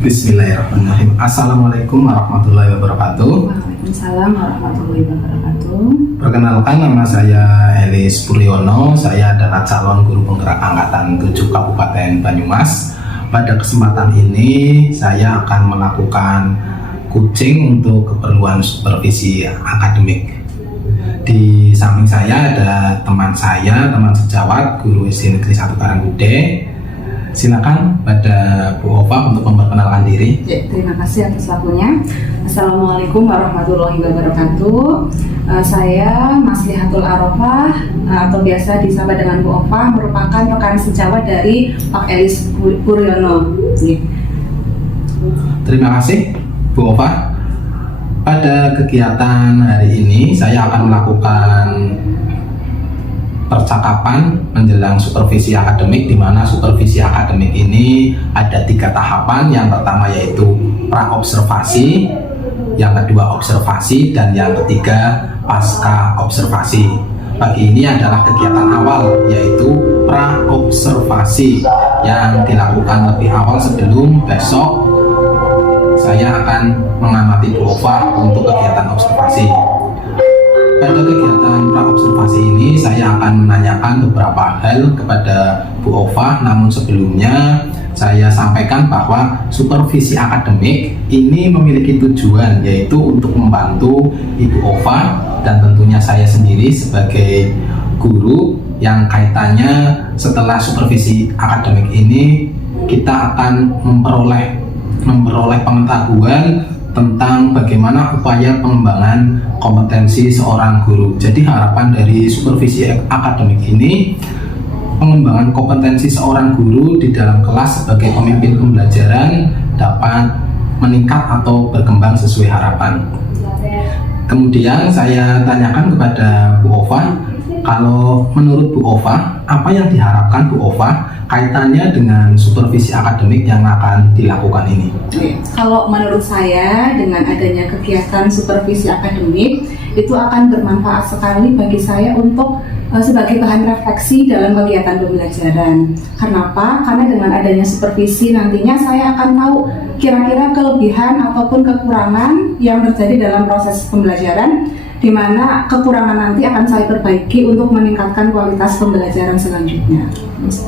Bismillahirrahmanirrahim. Assalamualaikum warahmatullahi wabarakatuh. Waalaikumsalam warahmatullahi wabarakatuh. Perkenalkan, nama saya Elis Puryono. Saya adalah calon guru penggerak angkatan 7 Kabupaten Banyumas. Pada kesempatan ini saya akan melakukan coaching untuk keperluan supervisi akademik. Di samping saya ada teman sejawat, guru SD Negeri 1 Karanggude. Silakan pada Bu Ova untuk memperkenalkan diri. Ya, terima kasih atas waktunya. Assalamualaikum warahmatullahi wabarakatuh. Saya Maslihatul Arafah atau biasa disapa dengan Bu Ova, merupakan rekan sejawat dari Pak Elis Puryono. Terima kasih Bu Ova. Pada kegiatan hari ini saya akan melakukan percakapan menjelang supervisi akademik, di mana supervisi akademik ini ada 3 tahapan. Yang pertama yaitu pra-observasi, yang kedua observasi, dan yang ketiga pasca observasi. Pagi ini adalah kegiatan awal, yaitu pra-observasi yang dilakukan lebih awal sebelum besok saya akan mengamati Bu Ova untuk kegiatan observasi. Pada kegiatan pra-observasi ini saya akan menanyakan beberapa hal kepada Bu Ova, namun sebelumnya saya sampaikan bahwa supervisi akademik ini memiliki tujuan, yaitu untuk membantu Ibu Ova dan tentunya saya sendiri sebagai guru, yang kaitannya setelah supervisi akademik ini kita akan memperoleh pengetahuan tentang bagaimana upaya pengembangan kompetensi seorang guru. Jadi harapan dari supervisi akademik ini, pengembangan kompetensi seorang guru di dalam kelas sebagai pemimpin pembelajaran dapat meningkat atau berkembang sesuai harapan. Kemudian saya tanyakan kepada Bu Ova, kalau menurut Bu Ova, apa yang diharapkan Bu Ova kaitannya dengan supervisi akademik yang akan dilakukan ini? Kalau menurut saya, dengan adanya kegiatan supervisi akademik itu akan bermanfaat sekali bagi saya untuk sebagai bahan refleksi dalam kegiatan pembelajaran. Kenapa? Karena dengan adanya supervisi nantinya saya akan tahu kira-kira kelebihan ataupun kekurangan yang terjadi dalam proses pembelajaran, di mana kekurangan nanti akan saya perbaiki untuk meningkatkan kualitas pembelajaran selanjutnya.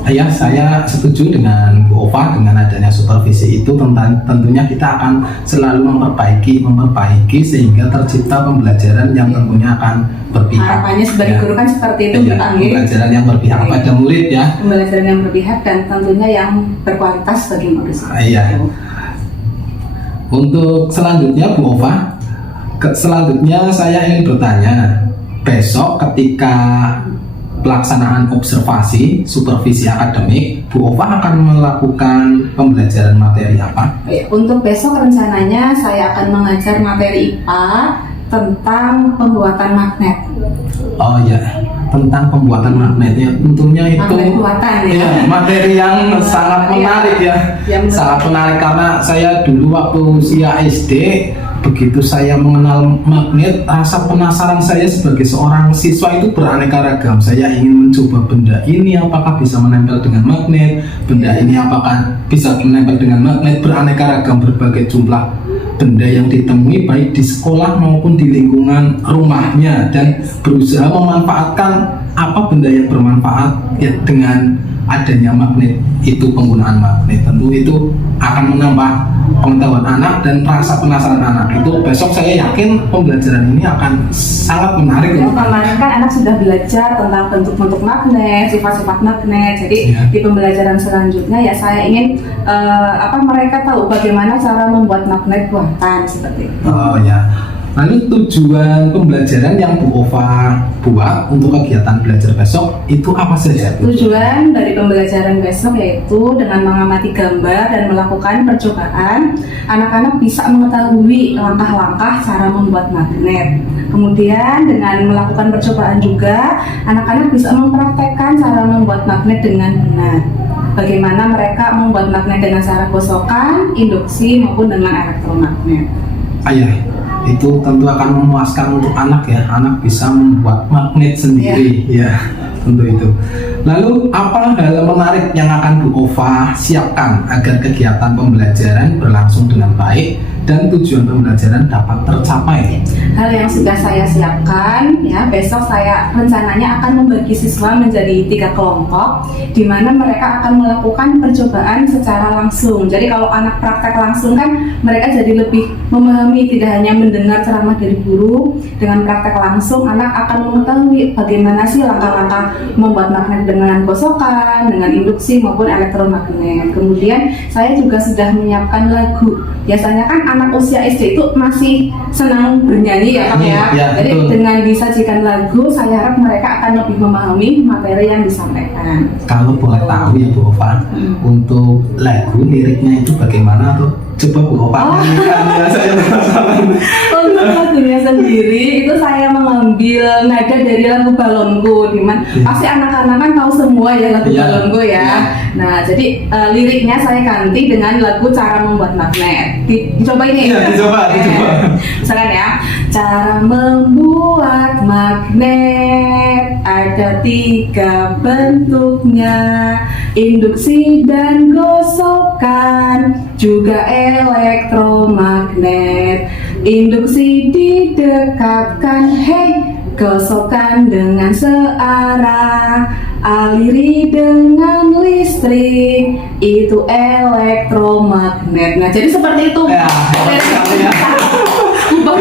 Ya, saya setuju dengan Bu Ova. Dengan adanya supervisi itu tentunya kita akan selalu memperbaiki sehingga tercipta pembelajaran yang tentunya akan berpihak. Harapannya sebagai guru kan seperti itu, ya, pembelajaran yang berpihak pada murid, ya. Pembelajaran yang berpihak dan tentunya yang berkualitas bagi murid. Iya. Untuk selanjutnya Bu Ova, saya ingin bertanya, besok ketika pelaksanaan observasi supervisi akademik, Bu Ova akan melakukan pembelajaran materi apa? Untuk besok rencananya saya akan mengajar materi IPA tentang pembuatan magnet. Oh ya, tentang pembuatan magnet, ya. Tentunya itu magnet buatan, ya. Materi yang sangat menarik, ya. Sangat menarik karena saya dulu waktu usia SD, begitu saya mengenal magnet, rasa penasaran saya sebagai seorang siswa itu beraneka ragam. Saya ingin mencoba benda ini apakah bisa menempel dengan magnet, benda ini apakah bisa menempel dengan magnet, beraneka ragam berbagai jumlah benda yang ditemui baik di sekolah maupun di lingkungan rumahnya, dan berusaha memanfaatkan apa benda yang bermanfaat, ya, dengan adanya magnet itu. Penggunaan magnet tentu itu akan menambah pengetahuan anak dan rasa penasaran anak. Itu besok saya yakin pembelajaran ini akan sangat menarik. Kemarin kan anak sudah belajar tentang bentuk-bentuk magnet, sifat-sifat magnet. Jadi di pembelajaran selanjutnya ya saya ingin mereka tahu bagaimana cara membuat magnet buatan seperti itu. Oh ya. Lalu tujuan pembelajaran yang Bu Ova buat untuk kegiatan belajar besok itu apa saja? Tujuan dari pembelajaran besok yaitu dengan mengamati gambar dan melakukan percobaan, anak-anak bisa mengetahui langkah-langkah cara membuat magnet. Kemudian dengan melakukan percobaan juga, anak-anak bisa mempraktekkan cara membuat magnet dengan benar. Bagaimana mereka membuat magnet dengan cara gosokan, induksi maupun dengan elektromagnet. Ayah, itu tentu akan memuaskan untuk anak, ya. Anak bisa membuat magnet sendiri, ya. untuk itu. Lalu apa hal menarik yang akan Bu Ova siapkan agar kegiatan pembelajaran berlangsung dengan baik dan tujuan pembelajaran dapat tercapai? Hal yang sudah saya siapkan ya, besok saya rencananya akan membagi siswa menjadi 3 kelompok di mana mereka akan melakukan percobaan secara langsung. Jadi kalau anak praktek langsung kan mereka jadi lebih memahami, tidak hanya mendengar ceramah dari guru. Dengan praktek langsung anak akan mengetahui bagaimana sih langkah-langkah membuat magnet dengan gosokan, dengan induksi maupun elektromagnet. Kemudian saya juga sudah menyiapkan lagu. Biasanya kan anak usia SD itu masih senang bernyanyi ya Pak ya. Jadi betul. dengan disajikan lagu, saya harap mereka akan lebih memahami materi yang disampaikan. Kalau boleh tahu ya Bu Ova, untuk lagu liriknya itu bagaimana tuh? Coba Bu Ova nyanyikan ya, saya penasaran. Untuk lagunya sendiri itu saya mengambil nada dari lagu Balonku, dimana pasti anak-anak kan tahu semua ya lagu Balonku ya. Nah jadi liriknya saya ganti dengan lagu Cara Membuat Magnet. Dicoba ini. Iya, dicoba. Misalkan ya, cara membuat magnet ada 3 bentuknya, induksi dan gosokan, juga elektromagnet. Induksi didekatkan, gosokan dengan searah, aliri dengan listrik, itu elektromagnet. Nah jadi seperti itu. Ubah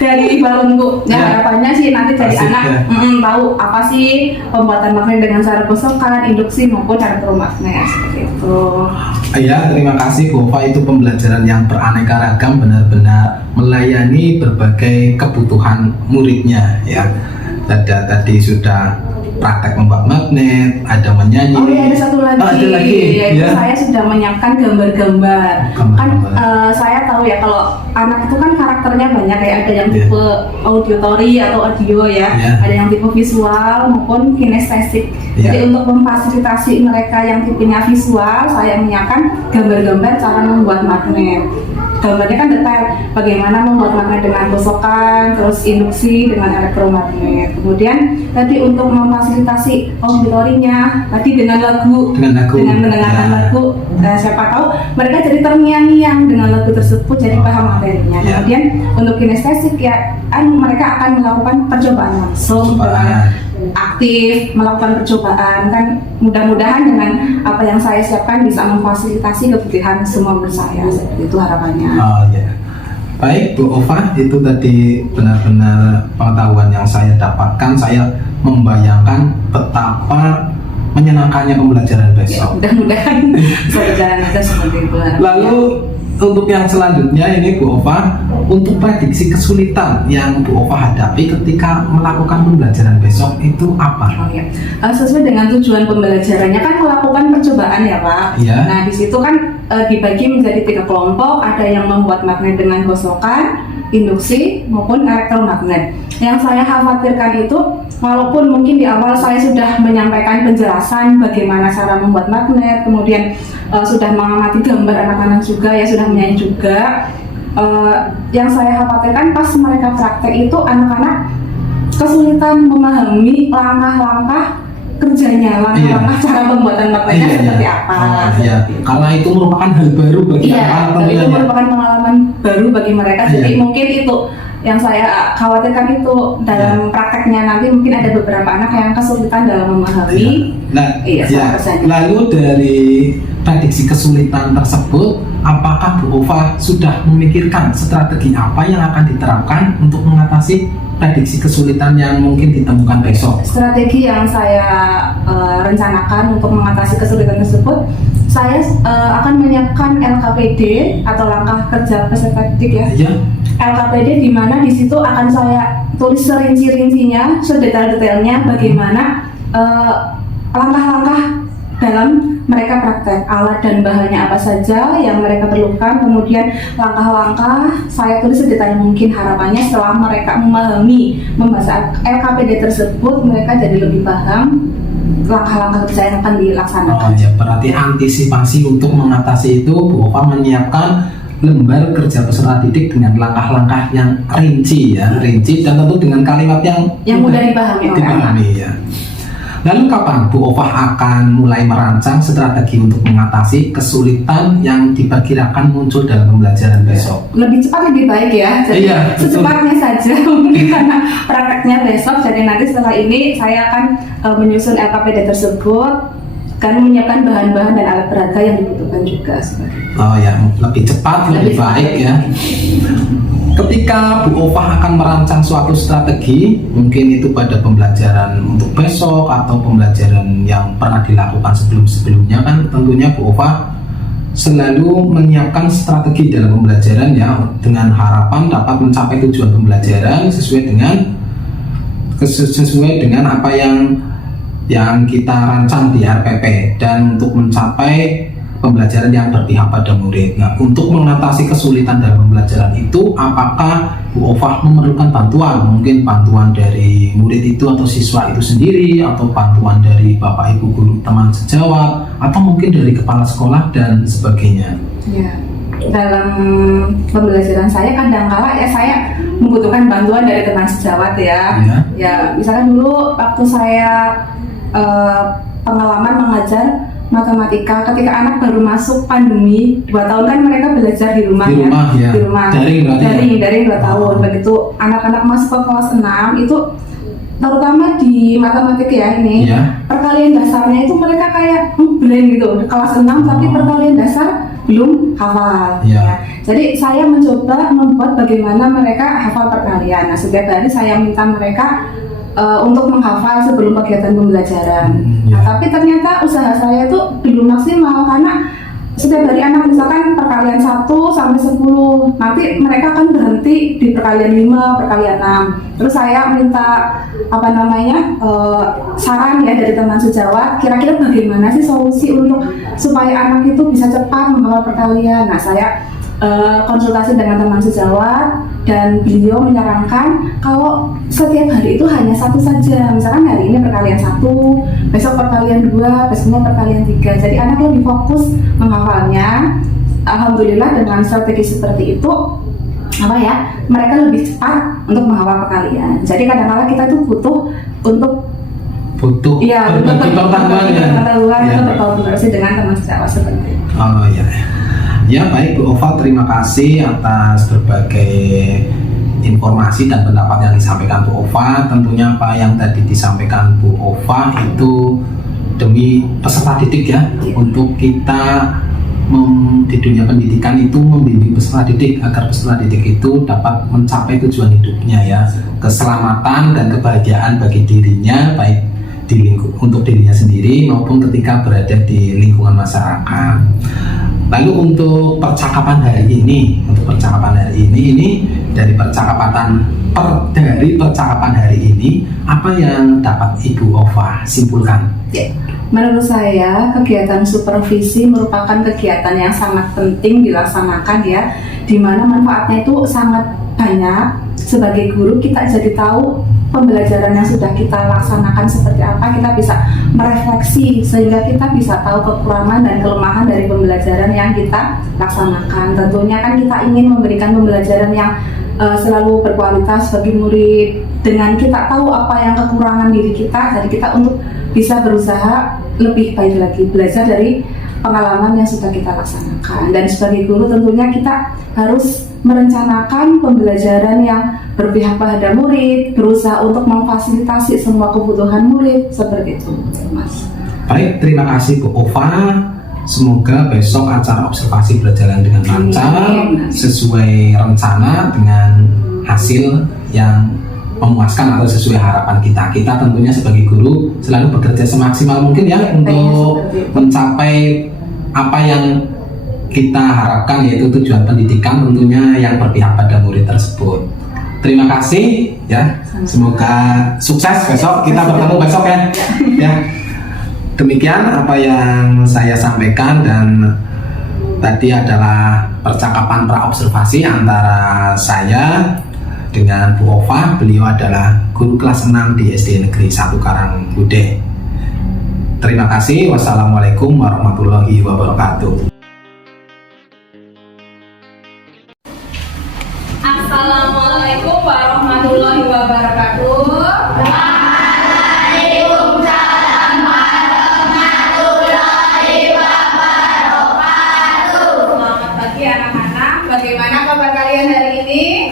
dari balonku. Harapannya sih nanti dari anak tahu apa sih pembuatan magnet dengan cara gosokan, induksi maupun elektromagnet, seperti itu. Ya, terima kasih Bu Ova, itu pembelajaran yang beraneka ragam, benar-benar melayani berbagai kebutuhan muridnya ya. Tadi sudah praktek membuat magnet, ada menyanyi. Oh iya, ada satu lagi. Ada lagi. Yaitu saya sudah menyiapkan gambar-gambar. Kan saya tahu ya kalau anak itu kan karakternya banyak ya, ada yang tipe auditory atau audio ya, ada yang tipe visual maupun kinestetik. Jadi untuk memfasilitasi mereka yang tipenya visual, saya menyiapkan gambar-gambar cara membuat magnet. Gambarnya kan detail, bagaimana membuat magnet dengan gosokan, terus induksi dengan elektromagnet. Kemudian tadi untuk memfasilitasi auditorinya, tadi dengan lagu, dengan mendengarkan lagu, siapa tahu mereka jadi terngiang-ngiang dengan lagu tersebut, jadi paham materinya. Kemudian untuk kinestetik ya, mereka akan melakukan percobaan langsung, aktif melakukan percobaan. Kan mudah-mudahan dengan apa yang saya siapkan bisa memfasilitasi kebutuhan semua murid saya, seperti itu harapannya. Oh ya, baik Bu Ova, itu tadi benar-benar pengetahuan yang saya dapatkan. Saya membayangkan betapa menyenangkannya pembelajaran besok. Mudah-mudahan berjalan aja seperti itu. Lalu untuk yang selanjutnya ini Bu Ova, untuk prediksi kesulitan yang Bu Ova hadapi ketika melakukan pembelajaran besok itu apa? Oh ya, sesuai dengan tujuan pembelajarannya kan melakukan percobaan ya Pak. Nah di situ kan dibagi menjadi 3 kelompok, ada yang membuat magnet dengan gosokan, induksi maupun elektromagnet. Yang saya khawatirkan itu, walaupun mungkin di awal saya sudah menyampaikan penjelasan bagaimana cara membuat magnet, kemudian sudah mengamati gambar anak-anak juga ya, sudah menyanyi juga. Yang saya khawatirkan pas mereka praktek itu anak-anak kesulitan memahami langkah-langkah kerjanya, langkah-langkah cara pembuatan magnetnya seperti apa. Karena itu merupakan hal baru bagi anak-anak. Itu merupakan pengalaman baru bagi mereka. Jadi mungkin itu yang saya khawatirkan, itu dalam prakteknya nanti mungkin ada beberapa anak yang kesulitan dalam memahami. Lalu dari prediksi kesulitan tersebut, apakah Bu Ova sudah memikirkan strategi apa yang akan diterapkan untuk mengatasi prediksi kesulitan yang mungkin ditemukan besok? Strategi yang saya rencanakan untuk mengatasi kesulitan tersebut, saya akan menyiapkan LKPD atau langkah kerja peserta didik ya. LKPD di mana di situ akan saya tulis serinci-rincinya, sedetail-detailnya bagaimana langkah-langkah dalam mereka praktek, alat dan bahannya apa saja yang mereka perlukan, kemudian langkah-langkah saya tulis sedetail mungkin. Harapannya setelah mereka memahami membaca LKPD tersebut, mereka jadi lebih paham langkah-langkah kerja yang akan dilaksanakan. Berarti antisipasi untuk mengatasi itu Bu Ova menyiapkan lembar kerja peserta didik dengan langkah-langkah yang rinci dan tentu dengan kalimat yang mudah dipahami oleh anak. Lalu kapan Bu Ofah akan mulai merancang strategi untuk mengatasi kesulitan yang diperkirakan muncul dalam pembelajaran besok? Lebih cepat lebih baik ya. Jadi Iya, betul. secepatnya saja mungkin karena prakteknya besok. Jadi nanti setelah ini saya akan menyusun LKPD tersebut kan menyiapkan bahan-bahan dan alat peraga yang dibutuhkan juga. Oh ya, lebih cepat, lebih baik ya. Ketika Bu Ofah akan merancang suatu strategi, mungkin itu pada pembelajaran untuk besok atau pembelajaran yang pernah dilakukan sebelum-sebelumnya, kan tentunya Bu Ofah selalu menyiapkan strategi dalam pembelajaran ya, dengan harapan dapat mencapai tujuan pembelajaran sesuai dengan apa yang kita rancang di RPP dan untuk mencapai pembelajaran yang berpihak pada murid. Nah, untuk mengatasi kesulitan dalam pembelajaran itu, apakah Bu Ofah memerlukan bantuan? Mungkin bantuan dari murid itu atau siswa itu sendiri, atau bantuan dari Bapak Ibu guru teman sejawat, atau mungkin dari kepala sekolah dan sebagainya. Ya, dalam pembelajaran saya kadang-kala ya saya membutuhkan bantuan dari teman sejawat ya. Ya, misalkan dulu waktu saya pengalaman mengajar matematika ketika anak baru masuk pandemi 2 tahun kan mereka belajar di rumah, ya. Di rumah. Daring 2 tahun. Begitu anak-anak masuk ke kelas 6 itu terutama di matematika ya ini. Perkalian dasarnya itu mereka kayak blank gitu. Kelas 6 tapi perkalian dasar belum hafal. Jadi saya mencoba membuat bagaimana mereka hafal perkalian. Nah, setiap hari saya minta mereka untuk menghafal sebelum kegiatan pembelajaran. Nah, tapi ternyata usaha saya itu belum maksimal karena setiap hari anak misalkan perkalian 1 sampai 10, nanti mereka akan berhenti di perkalian 5, perkalian 6. Terus saya minta saran ya dari teman sejawat, kira-kira bagaimana sih solusi untuk supaya anak itu bisa cepat menghafal perkalian. Nah, saya konsultasi dengan teman sejawat dan beliau menyarankan kalau setiap hari itu hanya 1 saja. Misalkan hari ini perkalian 1, besok perkalian 2, besoknya perkalian 3. Jadi anak lebih fokus menghafalnya. Alhamdulillah dengan strategi seperti itu mereka lebih cepat untuk menghafal perkalian. Jadi kadang-kadang kita tuh butuh pengetahuan untuk berkolaborasi dengan teman sejawat seperti itu. Oh iya. Ya baik Bu Ofah, terima kasih atas berbagai informasi dan pendapat yang disampaikan Bu Ofah. Tentunya apa yang tadi disampaikan Bu Ofah itu demi peserta didik ya, untuk kita di dunia pendidikan itu membimbing peserta didik agar peserta didik itu dapat mencapai tujuan hidupnya ya, keselamatan dan kebahagiaan bagi dirinya, baik untuk dirinya sendiri maupun ketika berada di lingkungan masyarakat. Lalu untuk percakapan hari ini, dari percakapan hari ini, apa yang dapat Ibu Ofah simpulkan? Ya, menurut saya kegiatan supervisi merupakan kegiatan yang sangat penting dilaksanakan ya, di mana manfaatnya itu sangat banyak. Sebagai guru kita jadi tahu pembelajaran yang sudah kita laksanakan seperti apa, kita bisa merefleksi sehingga kita bisa tahu kekurangan dan kelemahan dari pembelajaran yang kita laksanakan. Tentunya kan kita ingin memberikan pembelajaran yang selalu berkualitas bagi murid. Dengan kita tahu apa yang kekurangan diri kita, jadi kita untuk bisa berusaha lebih baik lagi, belajar dari pengalaman yang sudah kita laksanakan. Dan sebagai guru tentunya kita harus merencanakan pembelajaran yang berpihak pada murid, berusaha untuk memfasilitasi semua kebutuhan murid, seperti itu, Mas. Baik, terima kasih Bu Ofah. Semoga besok acara observasi berjalan dengan lancar, sesuai rencana dengan hasil yang memuaskan atau sesuai harapan kita. Kita tentunya sebagai guru selalu bekerja semaksimal mungkin ya untuk mencapai apa yang kita harapkan, yaitu tujuan pendidikan tentunya yang berpihak pada murid tersebut. Terima kasih ya. Semoga sukses besok. Kita bertemu besok ya. Ya. Demikian apa yang saya sampaikan, dan tadi adalah percakapan praobservasi antara saya dengan Bu Ofah. Beliau adalah guru kelas 6 di SD Negeri 1 Karangbude. Terima kasih. Wassalamualaikum warahmatullahi wabarakatuh. Assalamualaikum warahmatullahi wabarakatuh. Waalaikumsalam. bagaimana kabar kalian hari ini?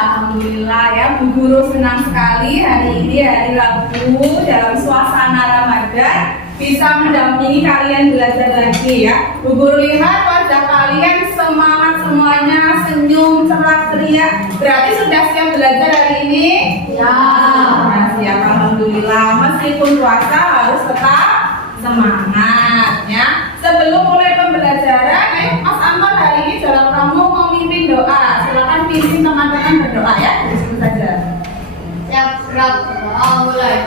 Alhamdulillah ya, Bu Guru senang sekali hari ini hari Rabu dalam suasana Ramadan bisa mendampingi kalian belajar lagi ya. Bu Guru lihat wajah kalian semangat semuanya, senyum, cerah ceria. Berarti sudah siap belajar hari ini? Ya. Nah, siap, alhamdulillah. Meskipun puasa harus tetap semangat ya. Sebelum mulai pembelajaran, ayo Mas Anwar hari ini dalam kamu mau mimpin doa. Silakan pimpin teman-teman berdoa ya. Disitu saja. Siap, gerak, mulai.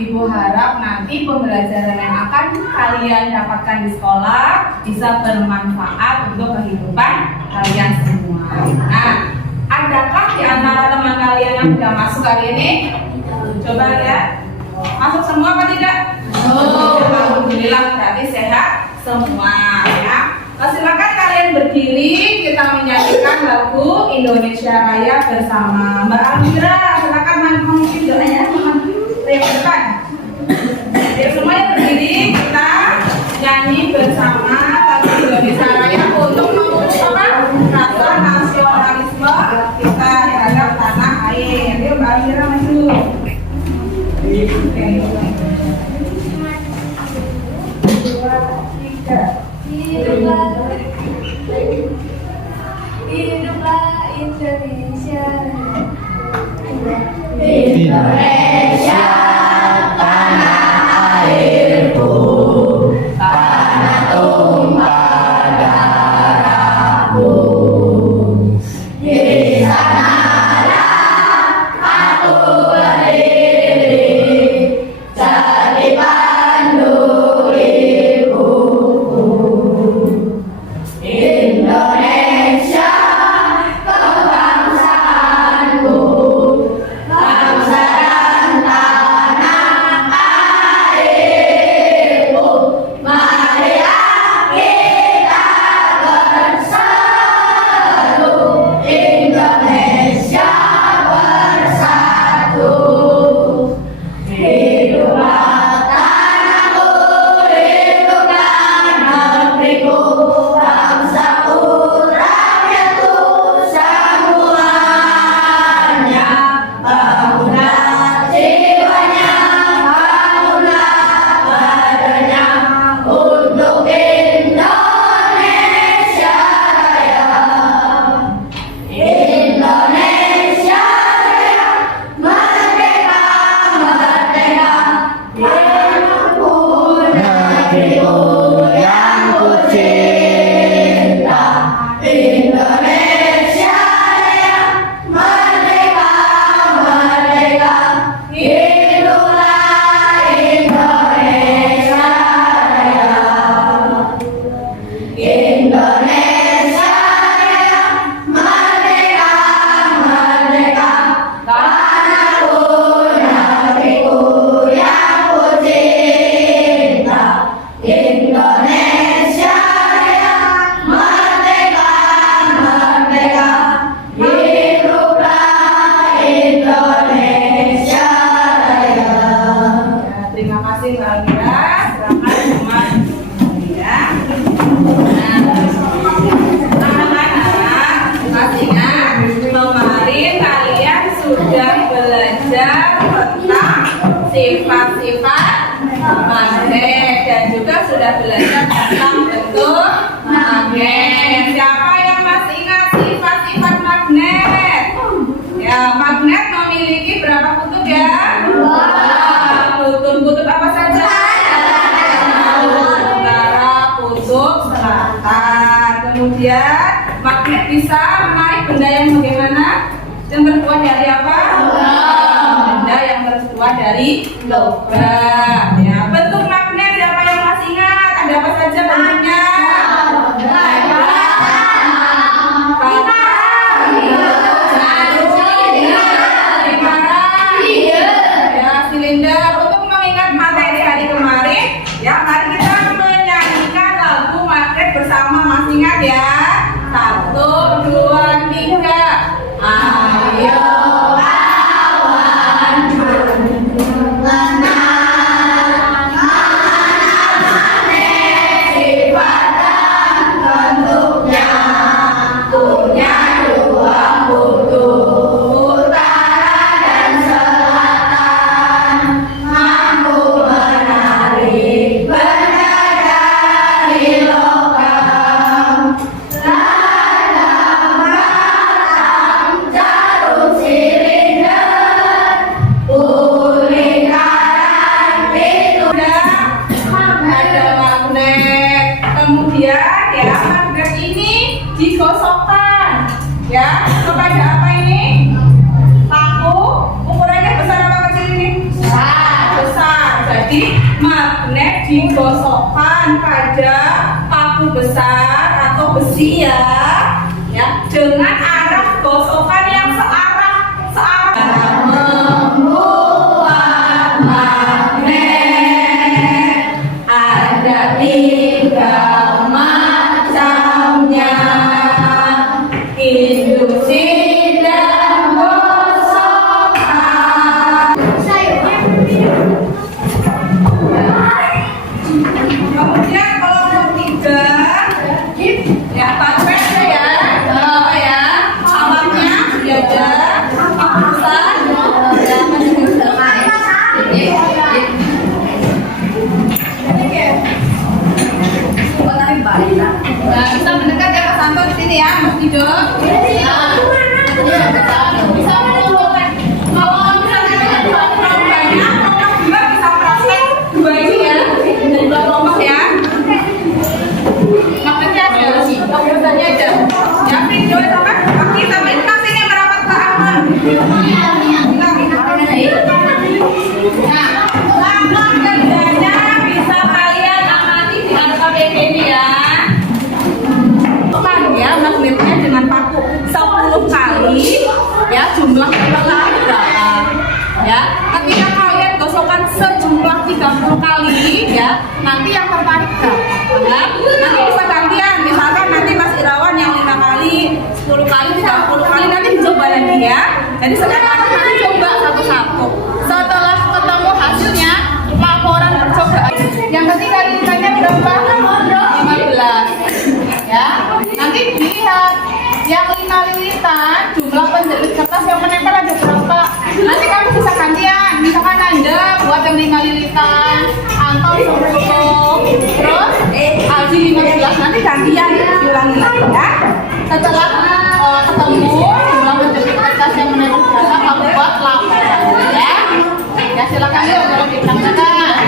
Ibu harap nanti pembelajaran yang akan kalian dapatkan di sekolah bisa bermanfaat untuk kehidupan kalian semua. Nah, adakah di antara teman kalian yang sudah masuk hari ini? Coba lihat, masuk semua apa tidak? Alhamdulillah, berarti sehat semua ya. Silakan kalian berdiri, kita menyanyikan lagu Indonesia Raya bersama. Mbak Almira, silakan memimpin doanya yang depan. Ya, semuanya berdiri, kita nyanyi bersama lagu Indonesia Raya untuk mengusung rasa nasionalisme kita terhadap tanah air. Yuk Mbak Almira maju. Oke. 2, 3. Hiduplah Indonesia. Indonesia, tanah airku, tanah tumpah darahku. Di sanalah aku berdiri, jadi pandu ibuku. Indonesia, kebangsaanku, bangsa dan tanah airku. Marilah kita bersatu, Indonesia bersatu. Hiduplah tanahku, hiduplah negeriku, bangsaku, rakyatku semuanya. Bangunlah jiwanya, bangunlah badannya untuk Indonesia Raya. Indonesia Raya, merdeka, merdeka. Negeriku yang ku cinta. Indonesia Raya, merdeka, merdeka. Hiduplah Indonesia Raya. Indonesia Raya, merdeka, merdeka. Tanahku, negeriku yang ku cinta. Indonesia Raya, merdeka, merdeka. Hiduplah Indonesia Raya. Ya, terima kasih Mbak Almira. Silakan teman ya. Anak-anak, masih ingat kemarin kalian sudah belajar tentang sifat-sifat magnet dan juga sudah belajar tentang bentuk magnet. Siapa yang masih ingat sifat-sifat magnet? Ya, magnet memiliki berapa kutub ya? terbuat dari logam. Ya, bentuk magnet siapa yang masih ingat? Ada apa saja bentuknya? Silinder. Untuk mengingat materi hari kemarin, ya mari kita menyanyikan lagu magnet bersama, masih ingat ya? 1, 2, 3. Ayo ada magnet, kemudian ya magnet ini digosokkan ya kepada apa ini? Paku. Ukurannya besar apa kecil ini? Besar. Jadi magnet digosokkan pada paku besar atau besi ya dengan arah gosokan yang searah. Membuat magnet ada 3 macamnya, induksi dan gosokan. Kemudian kelompok 3 ya magnet ya, apa ya? Awalnya belajar besar Nah, bisa mendekat ya Pak Santo di sini ya, Mas Dido. Bisa mengumpulkan. Kalau misalnya kelompok banyak, kelompok 2 bisa praktek 2 ini ya, dari 2 kelompok ya. Magnetnya ada, komputernya ada. Ya, Dido sama kaki sampai kasihnya merapat ke aman. Nah, langkah kerjanya bisa kalian amati di alfabet ini ya. Ya magnetnya dengan paku 10 kali ya, jumlah kali berapa ya. Ketika kalian gosokkan sejumlah 30 kali ya, nanti yang tertarik berapa ya? Nanti bisa gantian, misalkan nanti Mas Irawan yang 5 kali, 10 kali, 30 kali, nanti dicoba lagi ya. Jadi sekarang nanti coba satu-satu. Setelah ketemu hasilnya, laporan percobaan yang ketiga lilitannya berapa? 15 ya. Nanti dilihat yang 5 lilitan, jumlah penjepit kertas yang menempel ada berapa. Nanti kamu bisa gantian, misalkan Anda buat yang 5 lilitan, Anton 10, terus Aldi 15, nanti gantian diulangi lagi ya. Setelah ketemu jumlah penjepit kertas yang menempel berapa, kamu buat laporan ya. Ya silakan yuk kalau dipraktekkan.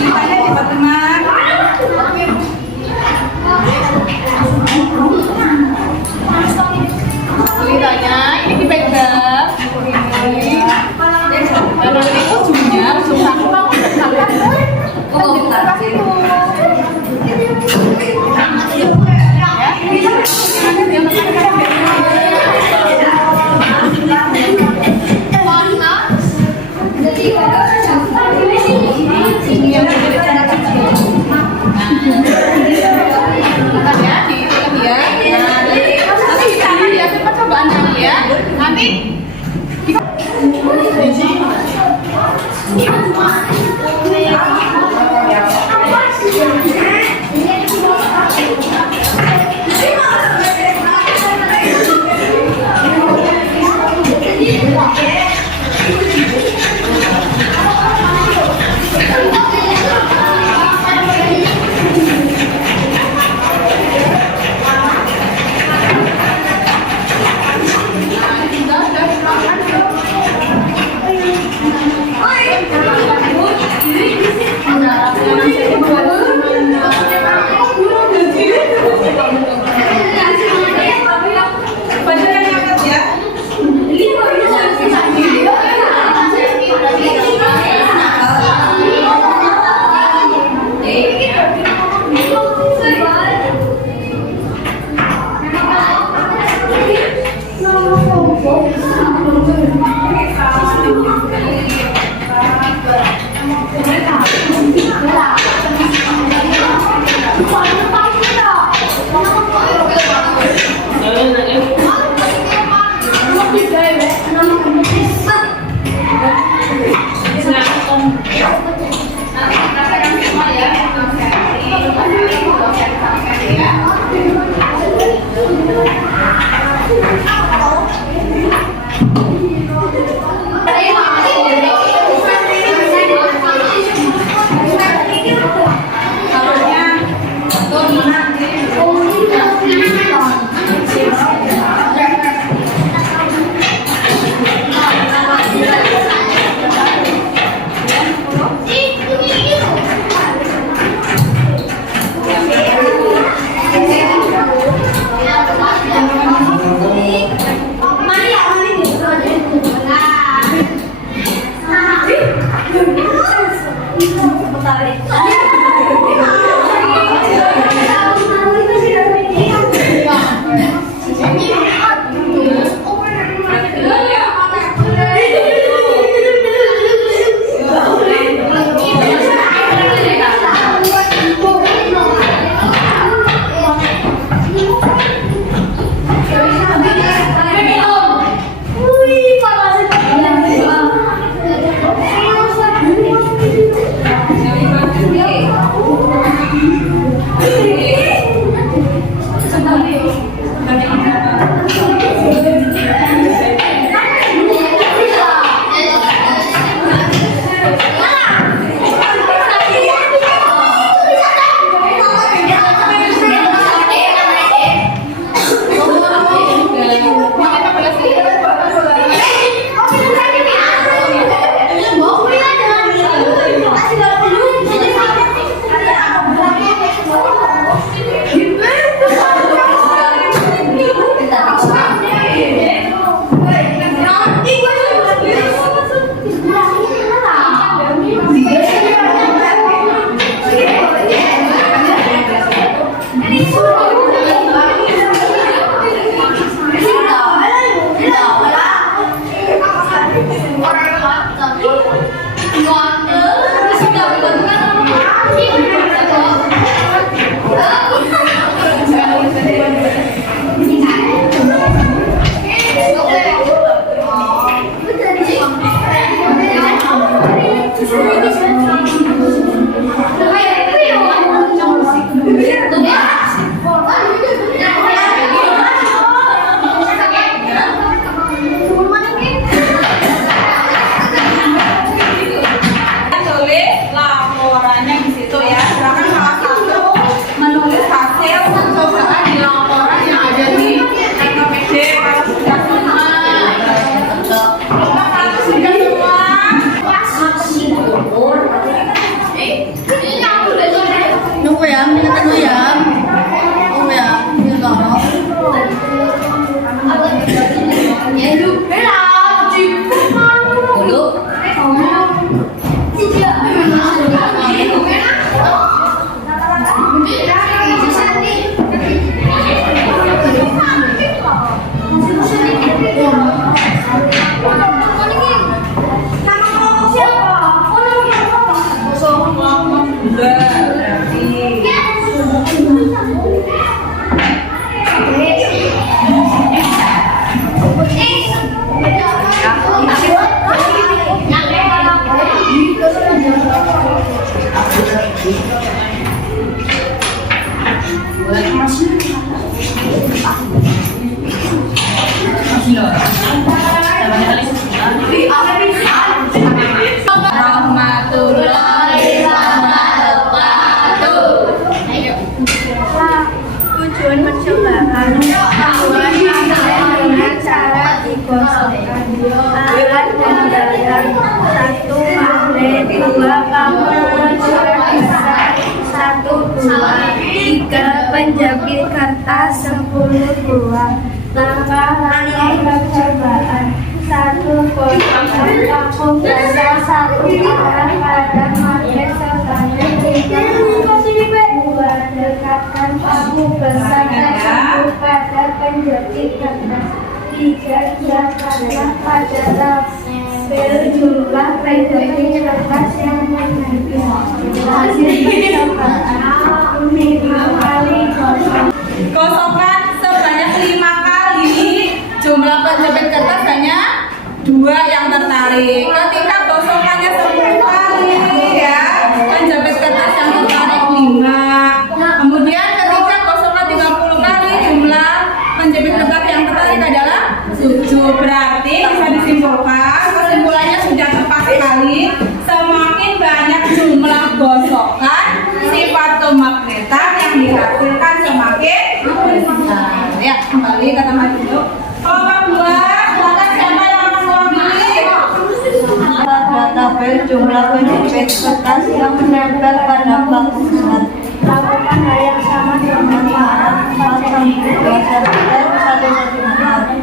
Ditanya di teman-teman. Kulitanya ini dipegang. Dan nanti ujungnya, ujung satu kamu tekan. Warahmatullahi wabarakatuh. Tujuan percobaan bagaimana cara digosokkan alat dan dalam satu magnet, dua pamulan surat besar, satu buah, tiga penjepit kertas, 10 buah. Langkah-langkah percobaan: 1. Potong paku basah 1 arah pada magnet sebanyak 3. 2. Dekatkan paku besar tersebut pada penjepit kertas. dapatlah pada berjumlah pribadi kertas yang menarik. Hasil percobaan 5 kali Kosongkan sebanyak 5 kali. Jumlah penjepit kertas hanya 2 yang tertarik. Ketika kosongkannya 10 kali ya, penjepit kertas yang tertarik 5. Kemudian ketika kosongkan 30 kali, jumlah penjepit kertas yang tertarik adalah 7. Berarti bisa disimpulkan, kesimpulannya sudah tepat sekali. Semakin banyak jumlah gosokan, sifat kemagnetan yang dihasilkan semakin besar. Ya, kembali ke tempat duduk. Kelompok 2, silakan siapa yang akan mewakili? pada tabel jumlah penjepit kertas yang menempel pada bak pusat. Lakukan hal yang sama dengan bahan 4 cm 1 cm.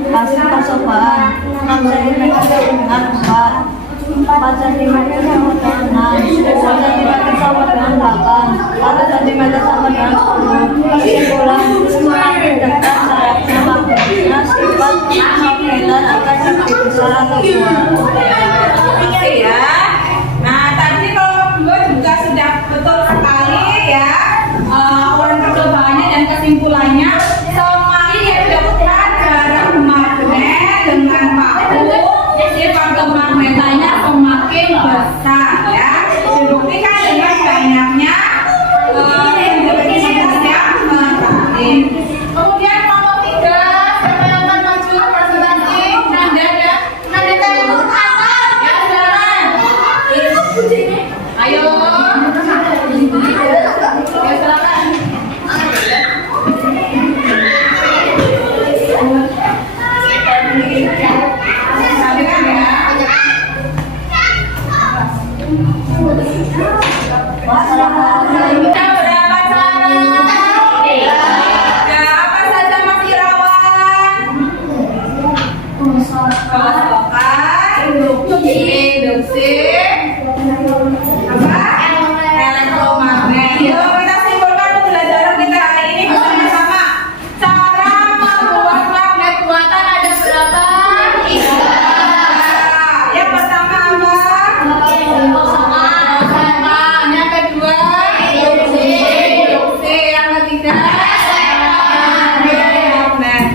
Hasil percobaan 6 cm dengan 4 cm sama dengan 6, 2 cm sama dengan 8, 1 cm sama dengan 10. Kesimpulan, semakin dekat jaraknya magnetnya, sifat magnetan akan lebih besar atau kuat. Oke ya. Nah, tadi kelompok 2 juga sudah betul sekali ya. Orang percobaannya dan kesimpulannya, semakin dekat jarak magnet dengan paku, sifat kemagnetannya semakin besar ya. Dibuktikan dengan banyaknya penjepit kertas yang tertarik. Kemudian kelompok 3, siapa yang akan maju presentasi? Nanda ya. Nanda telepon apa? Ya, silakan. Ayo. Ya, silakan. Silakan ya. Kita berapa cara? Ya, apa saja masih rawan? Kosokan, induksi, apa? Elektromagnet. Yuk kita simpulkan pembelajaran kita hari ini bersama-sama. Cara membuat magnet buatan ada berapa? 3. Yang pertama apa? Kosokan. Yang kedua? Induksi. Yang ketiga? Magnet.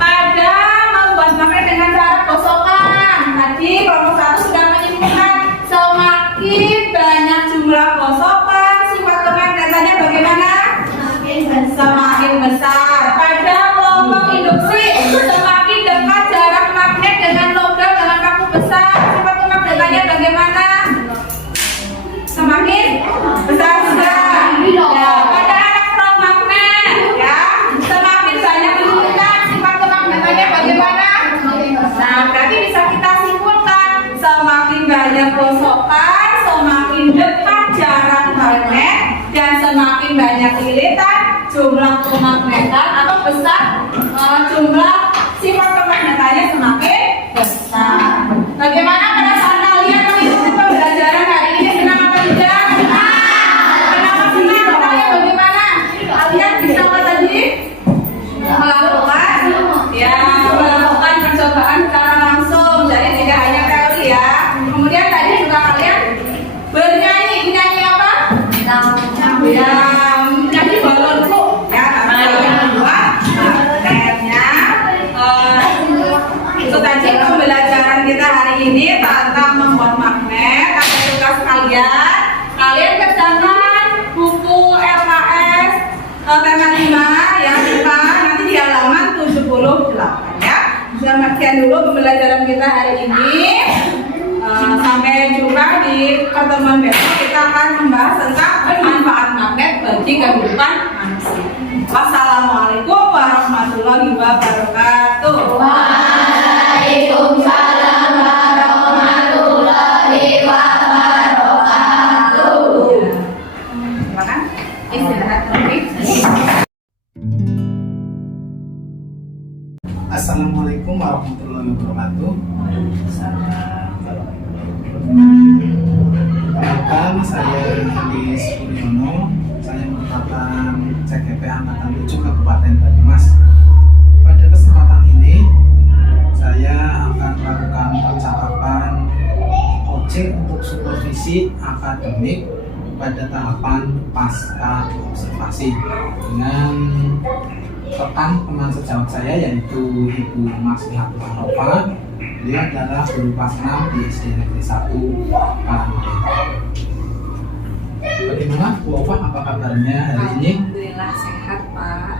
Pada membuat magnet dengan cara kosokan, tadi kelompok 1 sudah menyimpulkan semakin banyak jumlah kosokan, sifat kemagnetannya bagaimana? Semakin besar. Pada kelompok induksi, semakin dekat jarak magnet dengan logam dengan paku besar, sifat kemagnetannya bagaimana? Semakin besar juga. Ya, pada elektromagnet ya, semakin banyak lingkaran, sifat kemagnetannya bagaimana? Nah, berarti bisa kita simpulkan, semakin banyak gosokan, semakin dekat jarak magnet, dan semakin banyak lilitan, jumlah kemagnetan atau besar, jumlah sifat kemagnetannya semakin besar. Bagaimana perasaan kalian mengikuti pembelajaran hari ini? Senang atau tidak? Kenapa senang? Caranya bagaimana? Kalian bisa apa tadi? Melakukan percobaan secara langsung, jadi tidak hanya teori ya. Kemudian tadi juga kalian bernyanyi apa? Ya, nyanyi balonku ya, yang kedua magnetnya. Itu tadi pembelajaran kita hari ini tentang membuat magnet. Ada tugas kalian kerjakan buku LKS tema 5 ya, nanti di halaman 78 ya. Sekian dulu pembelajaran kita hari ini. Sampai jumpa di pertemuan besok. Kita akan membahas tentang manfaat magnet bagi kehidupan manusia. Wassalamualaikum warahmatullahi wabarakatuh. Waalaikumsalam warahmatullahi wabarakatuh. Silakan istirahat topik. Assalamualaikum warahmatullahi wabarakatuh. Perkenalkan, saya Halis Suryono. Saya merupakan CGP Angkatan 7 Kabupaten Banyumas. Pada kesempatan ini supervisi akademik pada tahapan pasca observasi dengan rekan teman sejawat saya yaitu Ibu Maslihat Nova. Beliau adalah guru kelas 6 di SD Negeri 1 Karangde. Bagaimana Bu Ova, apa kabarnya hari ini? Alhamdulillah sehat Pak.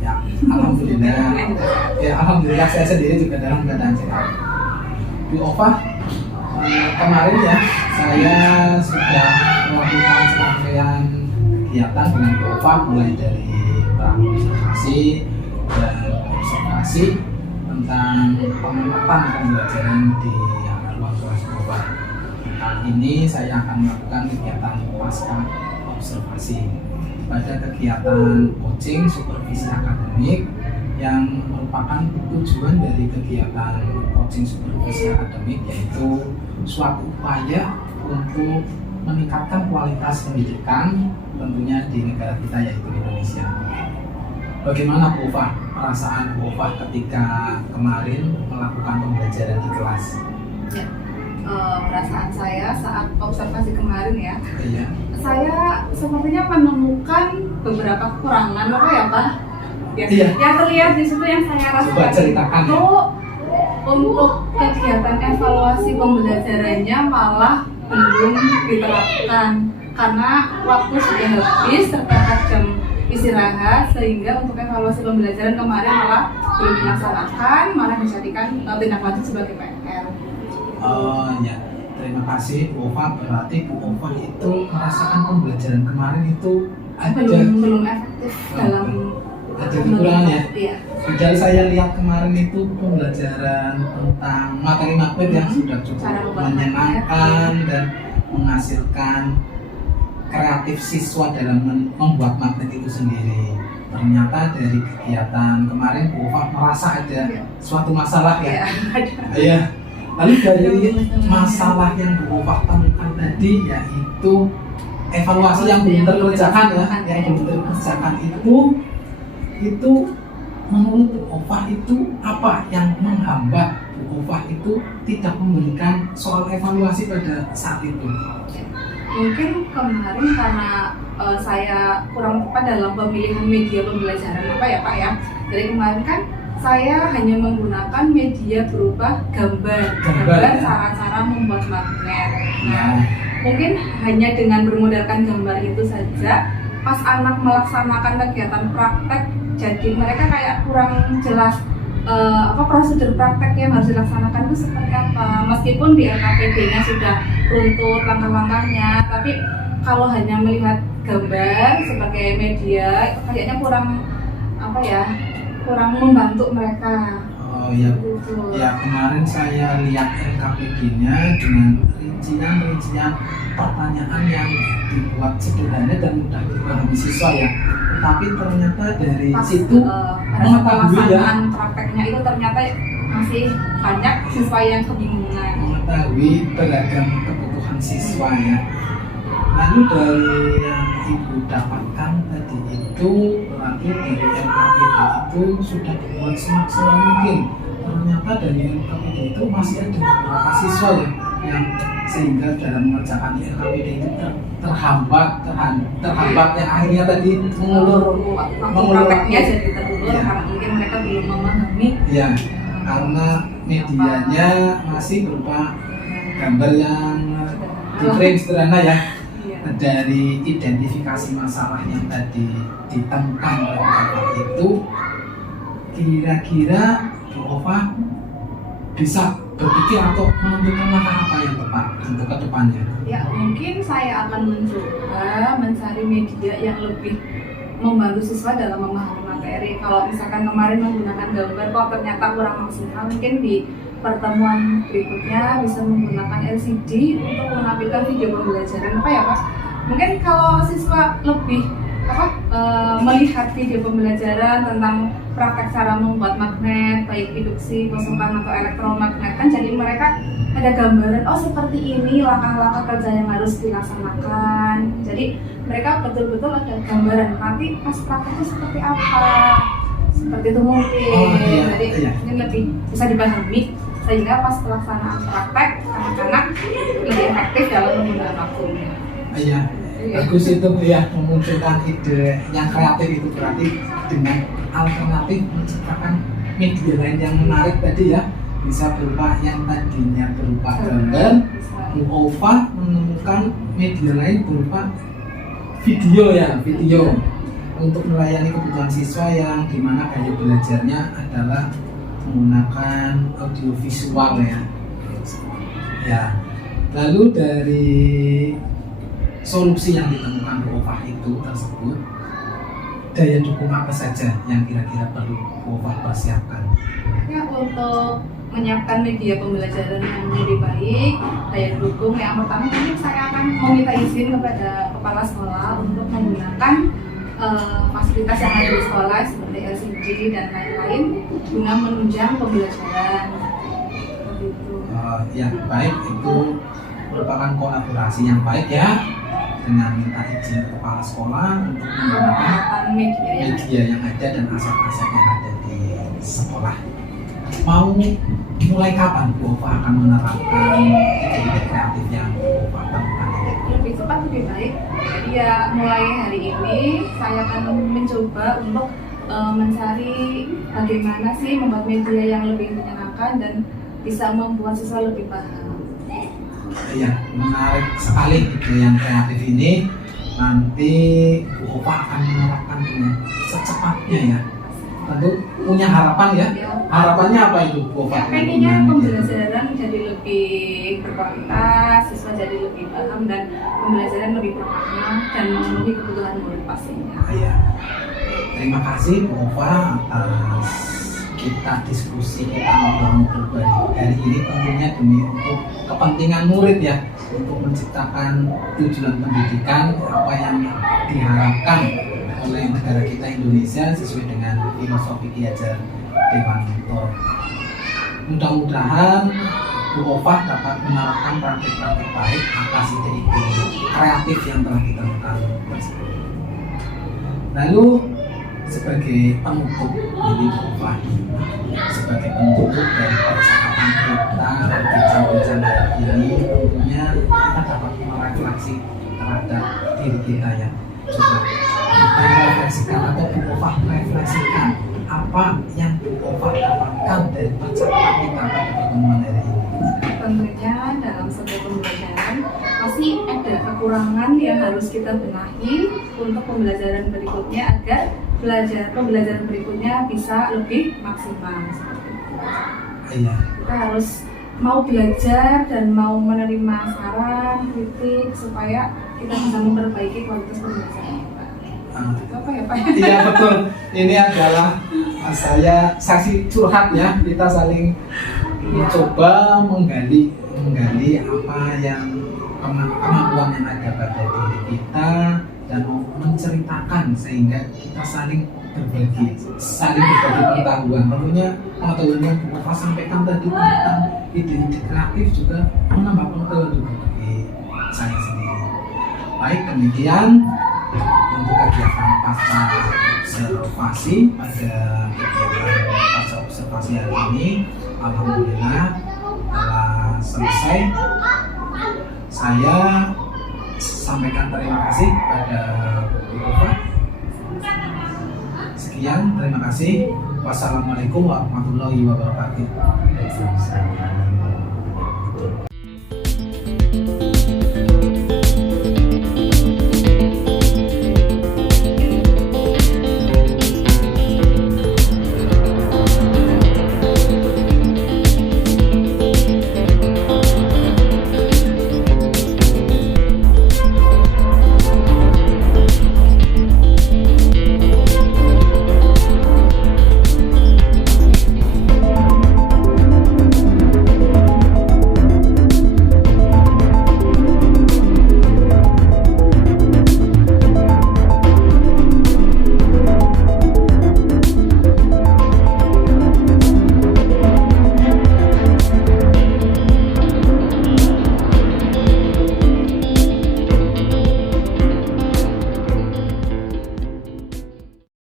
Ya, alhamdulillah. Ya, alhamdulillah saya sendiri juga dalam keadaan sehat. Bu Ova, kemarin ya saya sudah melakukan serangkaian kegiatan dengan Bu Ova mulai dari observasi dan observasi tentang pengamatan pembelajaran di ruang kelas global. Kali ini saya akan melakukan kegiatan pasca observasi pada kegiatan coaching supervisi akademik yang merupakan tujuan dari kegiatan coaching supervisi akademik, yaitu suatu upaya untuk meningkatkan kualitas pendidikan tentunya di negara kita yaitu Indonesia. Bagaimana Bu Ova, perasaan Bu Ova ketika kemarin melakukan pembelajaran di kelas? Ya, perasaan saya saat observasi kemarin ya, Iya. saya sepertinya menemukan beberapa kekurangan apa ya Pak? Ya, Iya. yang terlihat di situ yang saya rasakan Coba ceritakan ya. itu untuk kegiatan evaluasi pembelajarannya malah belum diterapkan karena waktu sudah habis terbatas jam istirahat, sehingga untuk evaluasi pembelajaran kemarin malah belum dilaksanakan, malah dijadikan tindak lanjut sebagai PR. Oh ya, terima kasih Bu Ova. Berarti Bu Ova itu merasakan pembelajaran kemarin itu ada belum efektif dalam kekurangan ya. Iya. Padahal saya lihat kemarin itu pembelajaran tentang materi magnet yang sudah cukup Cara membuat menyenangkan dan menghasilkan kreatif siswa dalam membuat magnet itu sendiri. Ternyata dari kegiatan kemarin Bu Ova merasa ada suatu masalah ya. Iya. Lalu dari masalah yang Bu Ova temukan tadi yaitu evaluasi yang belum terkerjakan ya, yang belum terkerjakan itu menurut Bu Ova itu apa yang menghambat Bu Ova itu tidak memberikan soal evaluasi pada saat itu? Mungkin kemarin karena saya kurang tepat dalam pemilihan media pembelajaran apa ya Pak ya. Jadi kemarin kan saya hanya menggunakan media berupa gambar ya. cara-cara membuat magnet. Nah, mungkin hanya dengan bermodalkan gambar itu saja, pas anak melaksanakan kegiatan praktek, jadi mereka kayak kurang jelas prosedur praktek yang harus dilaksanakan itu seperti apa. Meskipun di LKPD-nya sudah runtut langkah-langkahnya, tapi kalau hanya melihat gambar sebagai media itu kayaknya kurang membantu mereka. Oh ya, Gitu. ya kemarin saya lihat LKPD-nya dengan rincian pertanyaan yang dibuat sederhana dan mudah dipahami siswa ya. Tapi ternyata dari situ pada saat pelaksanaan prakteknya itu ternyata masih banyak siswa yang kebingungan. Mengetahui beragam kebutuhan siswa ya. Lalu dari yang Ibu dapatkan tadi itu berarti dari LKPD itu sudah dibuat semaksimal mungkin. Ternyata dari LKPD itu masih ada beberapa siswa ya yang sehingga dalam mengerjakan LKPD itu terhambat yang akhirnya tadi mengulur Prakteknya jadi terulur ya. karena mungkin mereka belum memahami. Ya, karena medianya masih berupa gambar yang di frame sederhana ya. Dari identifikasi masalah yang tadi ditemukan oleh Bu Ova itu, kira-kira Bu Ova bisa berpikir atau menentukan langkah apa yang tepat untuk kedepannya? Ya, mungkin saya akan mencoba mencari media yang lebih membantu siswa dalam memahami materi. Kalau misalkan kemarin menggunakan gambar kok ternyata kurang maksimal, mungkin di pertemuan berikutnya bisa menggunakan LCD untuk menampilkan video pembelajaran apa ya Pak? Mungkin kalau siswa lebih melihat video pembelajaran tentang praktek cara membuat magnet baik induksi, kosongan atau elektromagnet, kan jadi mereka ada gambaran seperti ini langkah-langkah kerja yang harus dilaksanakan. Jadi mereka betul-betul ada gambaran nanti pas praktek itu seperti apa, seperti itu mungkin. Jadi mungkin lebih bisa dipahami sehingga pas pelaksanaan praktek anak-anak lebih efektif dalam menggunakan waktunya. Iya, bagus itu ya, memunculkan ide yang kreatif itu berarti dengan alternatif menciptakan media lain yang menarik tadi ya, bisa berupa yang tadinya berupa gambar, Bu Ova menemukan media lain berupa video ya, video untuk melayani kebutuhan siswa yang dimana gaya belajarnya adalah menggunakan audiovisual ya. Ya, lalu dari solusi yang ditemukan Bu Ova itu tersebut, daya dukung apa saja yang kira-kira perlu Bu Ova persiapkan? Ya, untuk menyiapkan media pembelajaran yang lebih baik, daya dukung yang pertama mungkin saya akan meminta izin kepada kepala sekolah untuk menggunakan fasilitas yang ada di sekolah seperti LCD dan lain-lain guna menunjang pembelajaran. Seperti itu. Ya baik, itu merupakan kolaborasi yang baik ya, dengan minta izin kepala sekolah untuk menggunakan media yang ada dan aset-aset yang ada di sekolah. Mau mulai kapan Bu Ova akan menerapkan ide-ide kreatif yang Bu Ova temukan ini? Lebih cepat lebih baik. Jadi ya mulai hari ini saya akan mencoba untuk mencari bagaimana sih membuat media yang lebih menyenangkan dan bisa membuat siswa lebih paham. Ya, menarik sekali ide yang kreatif ini. Nanti Bu Ova akan menerapkan dengan secepatnya ya. Tentu punya harapan ya. Harapannya apa itu Bu Ova? Pengennya pembelajaran jadi lebih berkualitas, siswa jadi lebih paham dan pembelajaran lebih bermakna dan memenuhi kebutuhan murid pastinya. Ya. Terima kasih Bu Ova atas kita diskusi, kita ngobrol-ngobrol hari ini tentunya demi untuk kepentingan murid ya, untuk menciptakan tujuan pendidikan apa yang diharapkan oleh negara kita Indonesia sesuai dengan filosofi Ki Hajar Dewantoro. Mudah-mudahan Bu Ova dapat menerapkan praktik-praktik baik atas ide-ide kreatif yang telah ditemukan tersebut. Lalu sebagai penutup ini Bu Ova, sebagai penutup dari percakapan kita bincang-bincang ini, tentunya kita dapat merefleksi terhadap diri kita ya. Coba kita refleksikan atau Bu Ova refleksikan apa yang Bu Ova dapatkan dari percakapan kita pada pertemuan hari ini. Tentunya dalam sebuah pembelajaran pasti ada kekurangan yang harus kita benahi untuk pembelajaran berikutnya agar pembelajaran berikutnya bisa lebih maksimal. Iya. Kita harus mau belajar dan mau menerima saran, kritik supaya kita bisa memperbaiki kualitas pembelajaran kita. Itu apa ya Pak? Iya betul. Ini adalah saya sesi curhat ya. Kita saling mencoba menggali apa yang kemampuan yang ada pada diri kita dan menceritakan sehingga kita saling berbagi pengetahuan. Tentunya pengetahuan yang Bu Ova sampaikan tadi tentang ide-ide kreatif juga menambah pengetahuan juga bagi saya sendiri. Baik, demikian untuk kegiatan pasca observasi pada kegiatan pasca observasi hari ini, alhamdulillah telah selesai. Saya sampaikan terima kasih pada Bu Ova. Sekian, terima kasih. Wassalamualaikum warahmatullahi wabarakatuh.